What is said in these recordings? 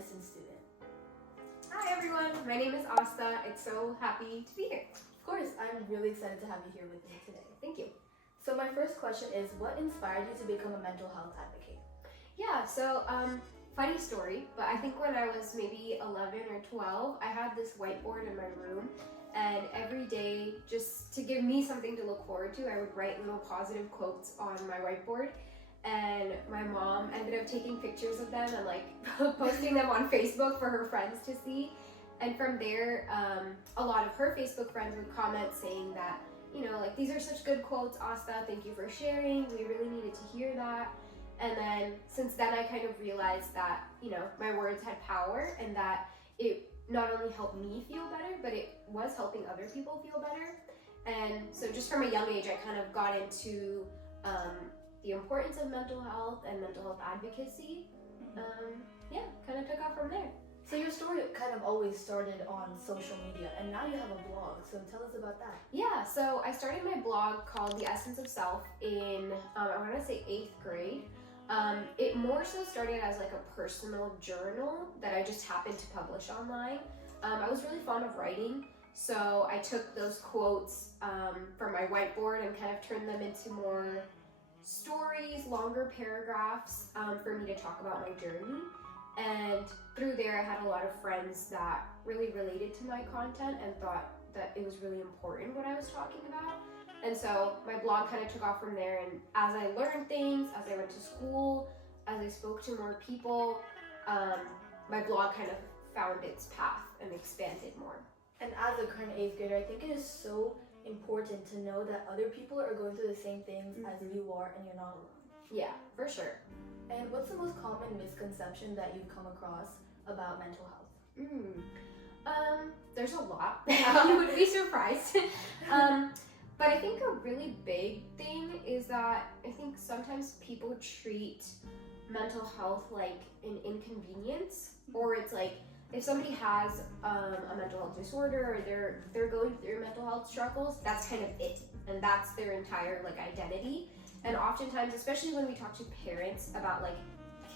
medicine student. Hi everyone, my name is Astha. It's so happy to be here. Of course, I'm really excited to have you here with me today. Thank you. So my first question is, what inspired you to become a mental health advocate? Yeah, so funny story, but I think when I was maybe 11 or 12, I had this whiteboard in my room, and every day, just to give me something to look forward to, I would write little positive quotes on my whiteboard. And my mom ended up taking pictures of them and like posting them on Facebook for her friends to see. And from there, a lot of her Facebook friends would comment saying that, you know, like, these are such good quotes, Astha, thank you for sharing. We really needed to hear that. And then since then, I kind of realized that, you know, my words had power and that it not only helped me feel better, but it was helping other people feel better. And so just from a young age, I kind of got into the importance of mental health and mental health advocacy. Kind of took off from there. So your story kind of always started on social media, and now you have a blog, so tell us about that. Yeah, so I started my blog called The Essence of Self in, I want to say 8th grade. It more so started as like a personal journal that I just happened to publish online. I was really fond of writing, so I took those quotes from my whiteboard and kind of turned them into more stories, longer paragraphs for me to talk about my journey. And through there, I had a lot of friends that really related to my content and thought that it was really important what I was talking about. And so my blog kind of took off from there. And as I learned things, as I went to school, as I spoke to more people, my blog kind of found its path and expanded more. And as a current 8th grader, I think it is so important to know that other people are going through the same things as you are, and you're not alone. Yeah, for sure. And what's the most common misconception that you've come across about mental health? There's a lot. You would be surprised. But I think a really big thing is that I think sometimes people treat mental health like an inconvenience, or it's like if somebody has a mental health disorder or they're going through mental health struggles, that's kind of it, and that's their entire like identity. And oftentimes, especially when we talk to parents about like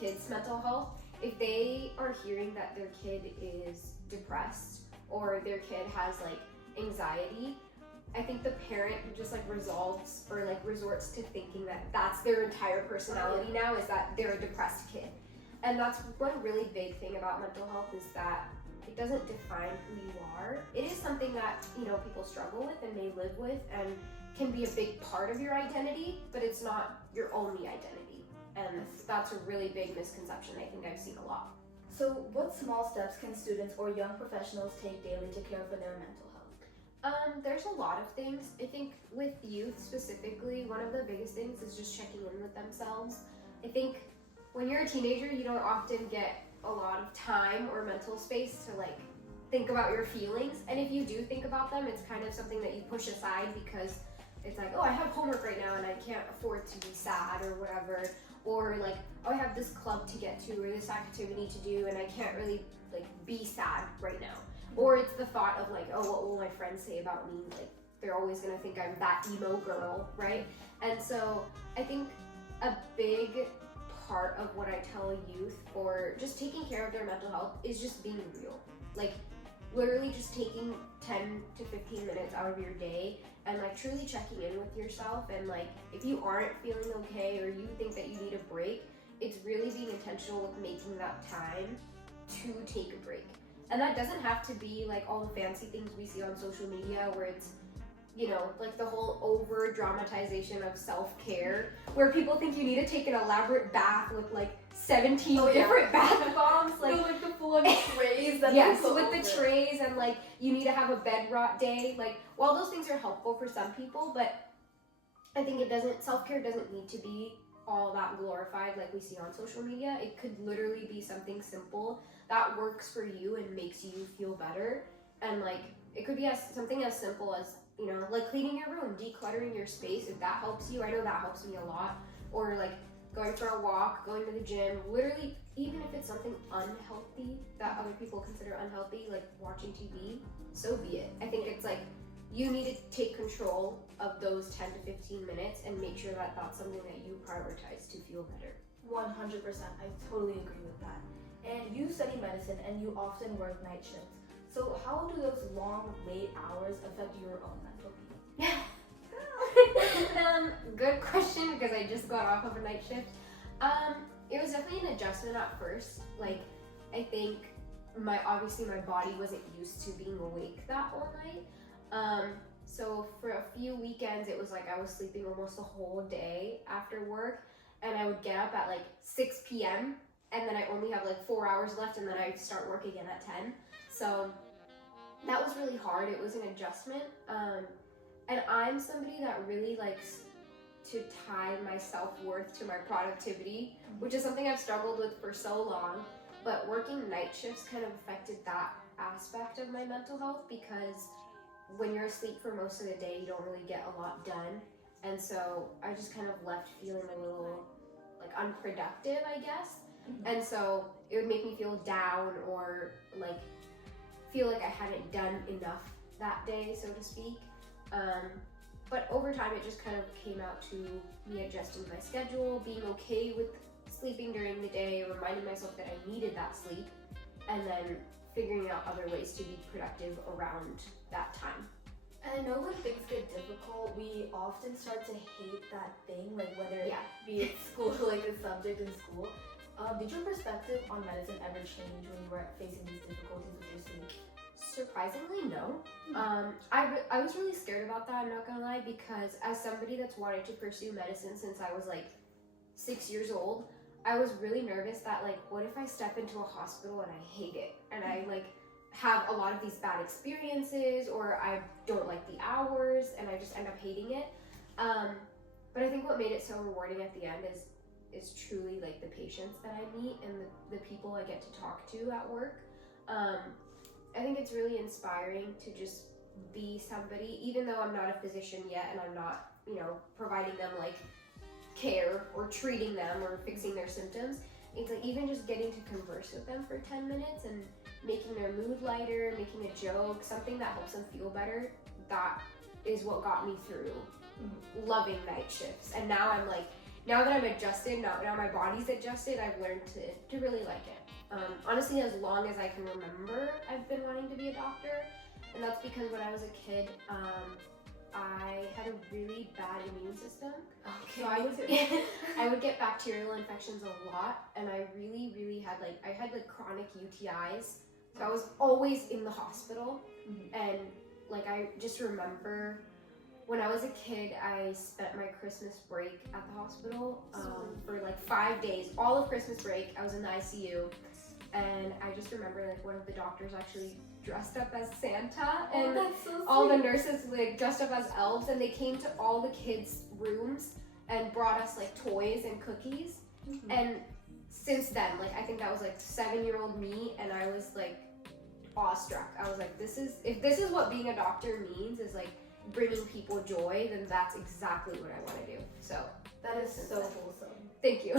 kids' mental health, if they are hearing that their kid is depressed or their kid has like anxiety, I think the parent just like resolves or like resorts to thinking that that's their entire personality now, is that they're a depressed kid. And that's one really big thing about mental health, is that it doesn't define who you are. It is something that, you know, people struggle with and may live with and can be a big part of your identity, but it's not your only identity. And that's a really big misconception I think I've seen a lot. So what small steps can students or young professionals take daily to care for their mental health? There's a lot of things. I think with youth specifically, one of the biggest things is just checking in with themselves. I think when you're a teenager, you don't often get a lot of time or mental space to like think about your feelings. And if you do think about them, it's kind of something that you push aside because it's like, oh, I have homework right now and I can't afford to be sad or whatever. Or like, oh, I have this club to get to or this activity to do and I can't really like be sad right now. Or it's the thought of like, oh, what will my friends say about me? Like, they're always gonna think I'm that emo girl, right? And so I think a big part of what I tell youth for just taking care of their mental health is just being real. Like, literally just taking 10 to 15 minutes out of your day and like truly checking in with yourself. And like, if you aren't feeling okay or you think that you need a break, it's really being intentional with making that time to take a break. And that doesn't have to be like all the fancy things we see on social media where it's, you know, like the whole over dramatization of self-care where people think you need to take an elaborate bath with like 17 different bath bombs, like the full-on trays that yes, with the trays, and like you need to have a bed rot day. Like, while those things are helpful for some people, but I think self-care doesn't need to be all that glorified like we see on social media. It could literally be something simple that works for you and makes you feel better. And like, it could be something as simple as, you know, like cleaning your room, decluttering your space, if that helps you. I know that helps me a lot. Or like going for a walk, going to the gym, literally, even if it's something unhealthy that other people consider unhealthy, like watching TV, so be it. I think it's like, you need to take control of those 10 to 15 minutes and make sure that that's something that you prioritize to feel better. 100%, I totally agree with that. And you study medicine and you often work night shifts. So how do those long, late hours affect your own mental peace? Good question, because I just got off of a night shift. It was definitely an adjustment at first. Like, I think obviously my body wasn't used to being awake that all night. So for a few weekends, it was like I was sleeping almost the whole day after work, and I would get up at like 6 p.m. and then I only have like 4 hours left, and then I'd start work again at 10. So that was really hard. It was an adjustment. And I'm somebody that really likes to tie my self-worth to my productivity, which is something I've struggled with for so long. But working night shifts kind of affected that aspect of my mental health, because when you're asleep for most of the day, you don't really get a lot done. And so I just kind of left feeling a little like unproductive, I guess. And so it would make me feel down, or like feel like I hadn't done enough that day, so to speak. But over time, it just kind of came out to me adjusting my schedule, being okay with sleeping during the day, reminding myself that I needed that sleep, and then figuring out other ways to be productive around that time. And I know when things get difficult, we often start to hate that thing, like whether it be it school, like a subject in school. Did your perspective on medicine ever change when you were facing these difficulties with your sleep? Surprisingly, no. I was really scared about that, I'm not gonna lie, because as somebody that's wanted to pursue medicine since I was like 6 years old, I was really nervous that like, what if I step into a hospital and I hate it, and I like have a lot of these bad experiences, or I don't like the hours and I just end up hating it. But I think what made it so rewarding at the end is truly like the patients that I meet and the people I get to talk to at work. I think it's really inspiring to just be somebody, even though I'm not a physician yet and I'm not, providing them like care or treating them or fixing their symptoms. It's like even just getting to converse with them for 10 minutes and making their mood lighter, making a joke, something that helps them feel better. That is what got me through loving night shifts. And now I'm like, now that I'm adjusted, now my body's adjusted, I've learned to really like it. Honestly, as long as I can remember, I've been wanting to be a doctor. And that's because when I was a kid, I had a really bad immune system. Okay. So I would get bacterial infections a lot, and I really had chronic UTIs. So I was always in the hospital. And like I just remember when I was a kid, I spent my Christmas break at the hospital for like 5 days. All of Christmas break, I was in the ICU. And I just remember like one of the doctors actually dressed up as Santa, and that's so sweet. All the nurses like dressed up as elves, and they came to all the kids' rooms and brought us like toys and cookies. And since then, like I think that was like 7-year-old me, and I was like awestruck. I was like, if this is what being a doctor means, is like bringing people joy, then that's exactly what I want to do. So that is so wholesome. Thank you.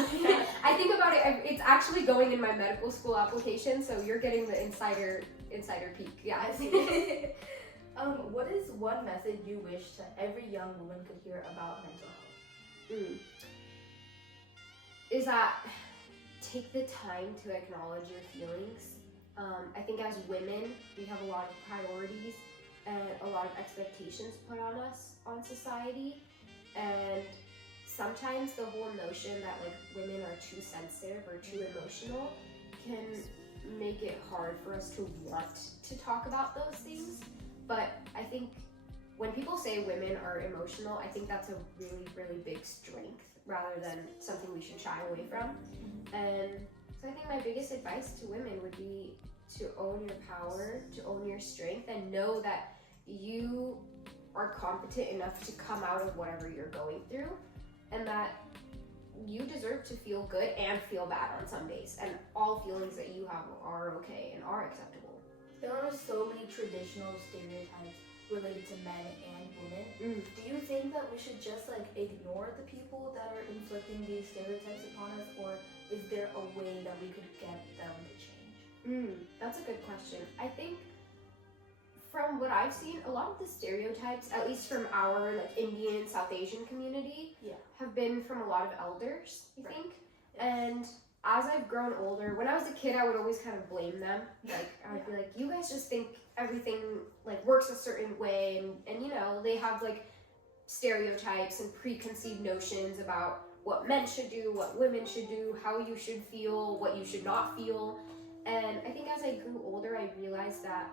I think about it, it's actually going in my medical school application, so you're getting the insider peek. Yeah. I see. What is one message you wish that every young woman could hear about mental health? Is that take the time to acknowledge your feelings. I think as women, we have a lot of priorities and a lot of expectations put on us, on society, and sometimes the whole notion that like women are too sensitive or too emotional can make it hard for us to want to talk about those things. But I think when people say women are emotional, I think that's a really big strength rather than something we should shy away from. And so I think my biggest advice to women would be to own your power, to own your strength, and know that you are competent enough to come out of whatever you're going through, and that you deserve to feel good and feel bad on some days, and all feelings that you have are okay and are acceptable. There are so many traditional stereotypes related to men and women. Do you think that we should just like ignore the people that are inflicting these stereotypes upon us, or is there a way that we could get them to change? That's a good question. I think from what I've seen, a lot of the stereotypes, at least from our like Indian, South Asian community, have been from a lot of elders, I think. And as I've grown older, when I was a kid, I would always kind of blame them. Like, I would be like, you guys just think everything, like, works a certain way, and you know, they have, like, stereotypes and preconceived notions about what men should do, what women should do, how you should feel, what you should not feel. And I think as I grew older, I realized that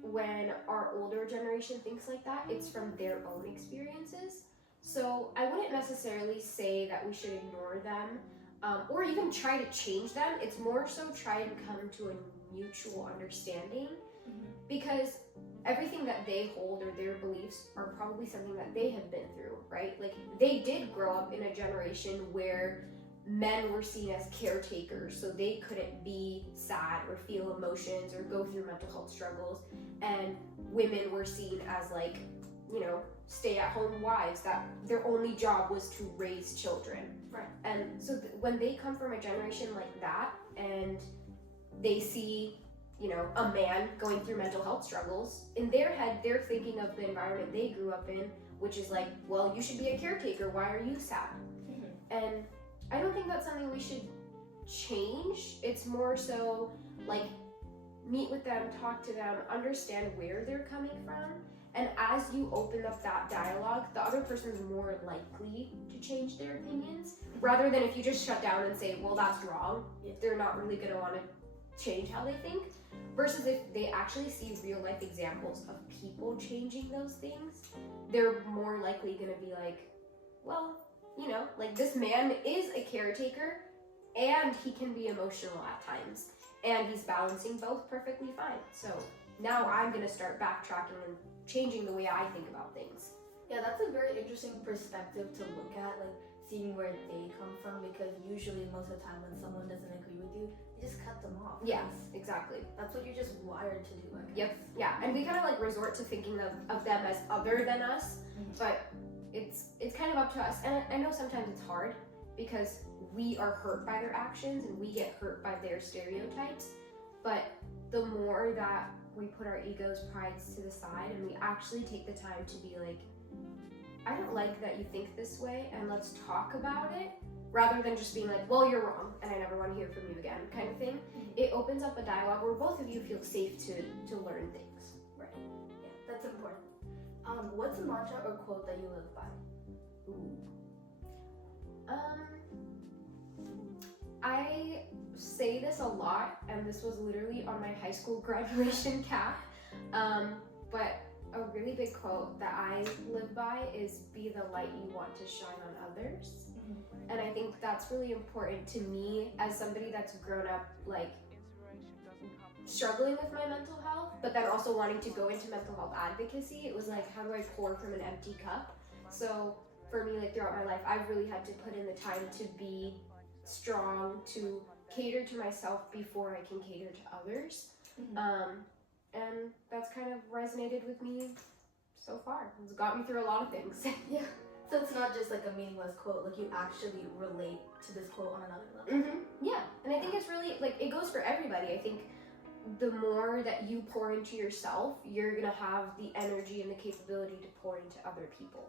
when our older generation thinks like that, it's from their own experiences. So I wouldn't necessarily say that we should ignore them, or even try to change them. It's more so try and come to a mutual understanding, because everything that they hold or their beliefs are probably something that they have been through, right? Like, they did grow up in a generation where men were seen as caretakers, so they couldn't be sad or feel emotions or go through mental health struggles, and women were seen as, like, you know, stay-at-home wives that their only job was to raise children. Right. And so when they come from a generation like that, and they see, you know, a man going through mental health struggles, in their head, they're thinking of the environment they grew up in, which is like, well, you should be a caretaker. Why are you sad? And I don't think that's something we should change. It's more so like, meet with them, talk to them, understand where they're coming from. And as you open up that dialogue, the other person's more likely to change their opinions, rather than if you just shut down and say, well, that's wrong. They're not really going to want to change how they think. Versus if they actually see real life examples of people changing those things, they're more likely going to be like, well, you know, like, this man is a caretaker and he can be emotional at times, and he's balancing both perfectly fine. So now I'm going to start backtracking and changing the way I think about things. Yeah, that's a very interesting perspective to look at, like, seeing where they come from, because usually most of the time when someone doesn't agree with you, you just cut them off. Yes, exactly. That's what you're just wired to do, I guess. Yep, yeah, and we kind of, like, resort to thinking of them as other than us, but it's kind of up to us. And I know sometimes it's hard because we are hurt by their actions and we get hurt by their stereotypes, but the more that we put our egos, prides to the side, and we actually take the time to be like, I don't like that you think this way, and let's talk about it, rather than just being like, well, you're wrong and I never want to hear from you again, kind of thing. It opens up a dialogue where both of you feel safe to learn things. Right. Yeah, that's important. What's a mantra or quote that you live by? I say this a lot, and this was literally on my high school graduation cap, but a really big quote that I live by is, be the light you want to shine on others. And I think that's really important to me as somebody that's grown up, like, struggling with my mental health, but then also wanting to go into mental health advocacy. It was like, how do I pour from an empty cup? So for me, like, throughout my life, I've really had to put in the time to be strong, to cater to myself before I can cater to others. And that's kind of resonated with me so far. It's got me through a lot of things. Yeah. So it's not just like a meaningless quote, like, you actually relate to this quote on another level. Yeah, and I think it's really, like, it goes for everybody. I think the more that you pour into yourself, you're gonna have the energy and the capability to pour into other people.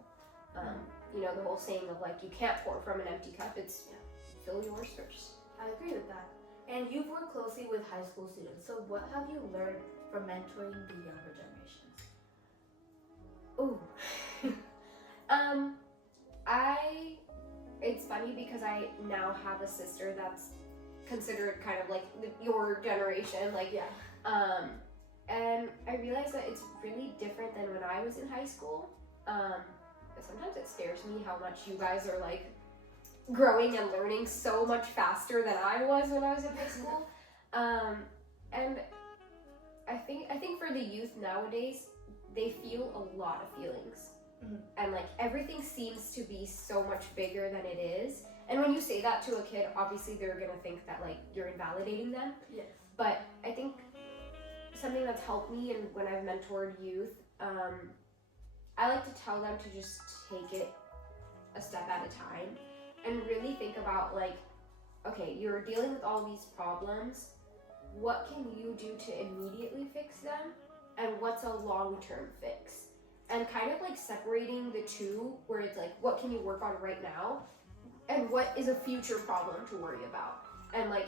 You know, the whole saying of, like, you can't pour from an empty cup, it's fill yours first. I agree with that. And you've worked closely with high school students, so what have you learned from mentoring the younger generations? It's funny because I now have a sister that's considered kind of like your generation, like, and I realized that it's really different than when I was in high school. Sometimes it scares me how much you guys are, like, growing and learning so much faster than I was when I was in high school. And I think for the youth nowadays, they feel a lot of feelings. And, like, everything seems to be so much bigger than it is. And when you say that to a kid, obviously they're gonna think that, like, you're invalidating them. Yes. But I think something that's helped me, and when I've mentored youth, I like to tell them to just take it a step at a time and really think about, like, okay, you're dealing with all these problems. What can you do to immediately fix them? And what's a long-term fix? And kind of, like, separating the two, where it's like, what can you work on right now? And what is a future problem to worry about? And like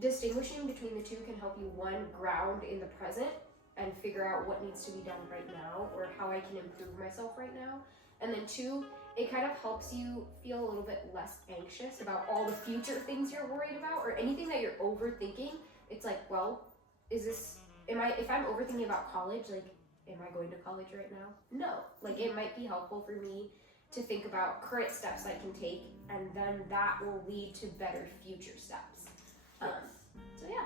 distinguishing between the two can help you, one, ground in the present and figure out what needs to be done right now or how I can improve myself right now. And then two, it kind of helps you feel a little bit less anxious about all the future things you're worried about or anything that you're overthinking. It's like, well, if I'm overthinking about college, like, am I going to college right now? No. Like, it might be helpful for me to think about current steps I can take, and then that will lead to better future steps. So yeah.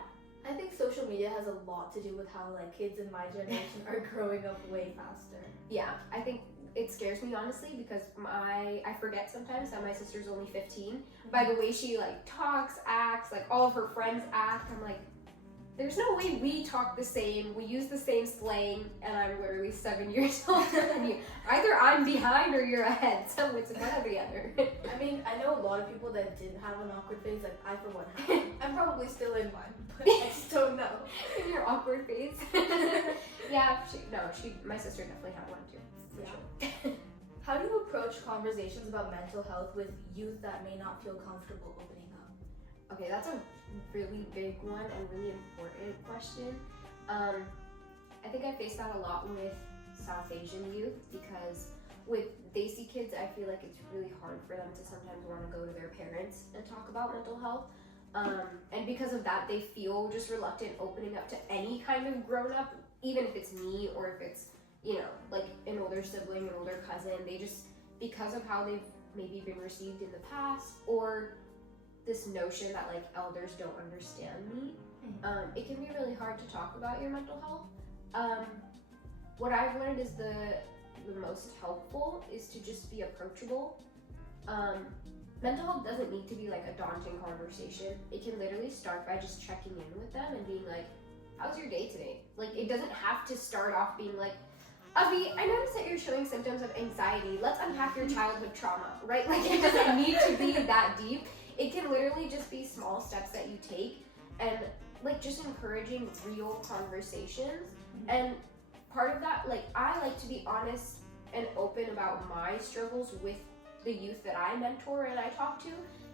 I think social media has a lot to do with how like kids in my generation are growing up way faster. Yeah, I think it scares me honestly because I forget sometimes that my sister's only 15. By the way she like talks, acts, like all of her friends act, I'm like, there's no way we talk the same, we use the same slang, and I'm literally 7 years older than you. Either I'm behind or you're ahead, so it's one or the other. I mean, I know a lot of people that didn't have an awkward phase, like I for one have. I'm probably still in mine, but I just don't know. In your awkward phase? Yeah, my sister definitely had one too, for sure. How do you approach conversations about mental health with youth that may not feel comfortable opening up? Okay, that's a really big one and really important question. I think I face that a lot with South Asian youth because with Desi kids, I feel like it's really hard for them to sometimes want to go to their parents and talk about mental health. And because of that, they feel just reluctant opening up to any kind of grown-up, even if it's me or if it's, you know, like an older sibling, an older cousin. They just, because of how they've maybe been received in the past or this notion that like elders don't understand me, it can be really hard to talk about your mental health. What I've learned is the most helpful is to just be approachable. Mental health doesn't need to be like a daunting conversation. It can literally start by just checking in with them and being like, how's your day today? Like, it doesn't have to start off being like, Avi, I noticed that you're showing symptoms of anxiety. Let's unpack your childhood trauma, right? Like, it doesn't need to be that deep. It can literally just be small steps that you take and like just encouraging real conversations. And part of that, like, I like to be honest and open about my struggles with the youth that I mentor and I talk to,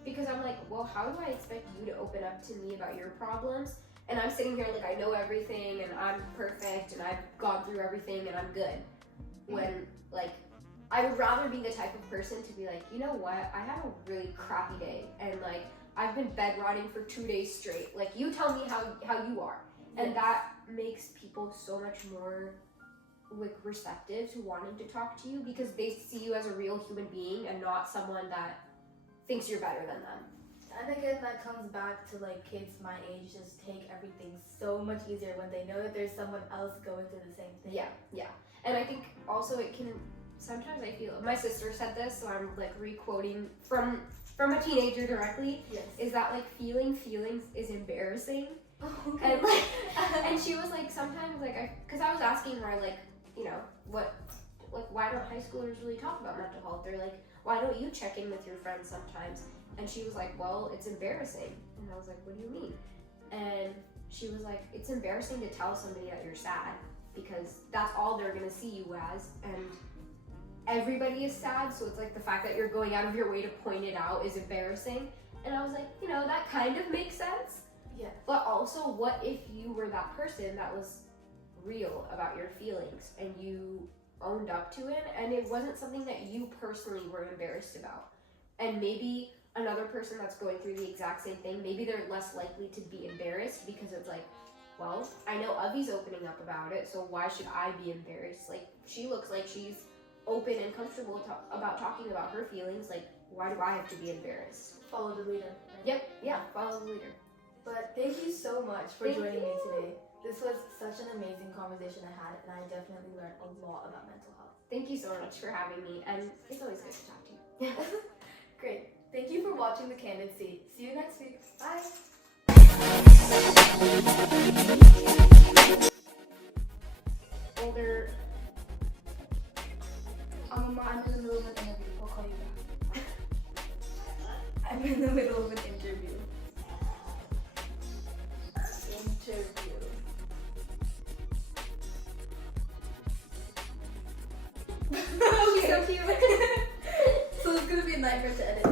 because I'm like, well, how do I expect you to open up to me about your problems? And I'm sitting here like I know everything and I'm perfect and I've gone through everything and I'm good. When like, I would rather be the type of person to be like, you know what, I had a really crappy day and like I've been bedridden for 2 days straight. Like, you tell me how you are. And that makes people so much more like receptive to wanting to talk to you because they see you as a real human being and not someone that thinks you're better than them. And again, that comes back to like kids my age just take everything so much easier when they know that there's someone else going through the same thing. Yeah. And I think also it can, sometimes I feel, my sister said this, so I'm like re-quoting from a teenager directly, is that like feeling feelings is embarrassing. Okay. And like, and she was like, sometimes like, because I was asking her like, you know, why don't high schoolers really talk about mental health? They're like, why don't you check in with your friends sometimes? And she was like, well, it's embarrassing. And I was like, what do you mean? And she was like, it's embarrassing to tell somebody that you're sad because that's all they're gonna see you as, and everybody is sad, so it's like the fact that you're going out of your way to point it out is embarrassing. And I was like, you know, that kind of makes sense. Yeah. But also, what if you were that person that was real about your feelings and you owned up to it and it wasn't something that you personally were embarrassed about? And maybe another person that's going through the exact same thing, maybe they're less likely to be embarrassed because it's like, well, I know Avi's opening up about it, so why should I be embarrassed? Like, she looks like she's open and comfortable about talking about her feelings. Like, why do I have to be embarrassed? Follow the leader. Right? Yep, yeah, follow the leader. But thank you so much for joining me today. This was such an amazing conversation I had, and I definitely learned a lot about mental health. Thank you so much for having me, and it's always good to talk to you. Great. Thank you for watching the Candid Seat. See you next week. Bye. Older. I'm in the middle of an interview. I'll call you back. I'm in the middle of an interview. She's so cute. So it's gonna be a nightmare to edit.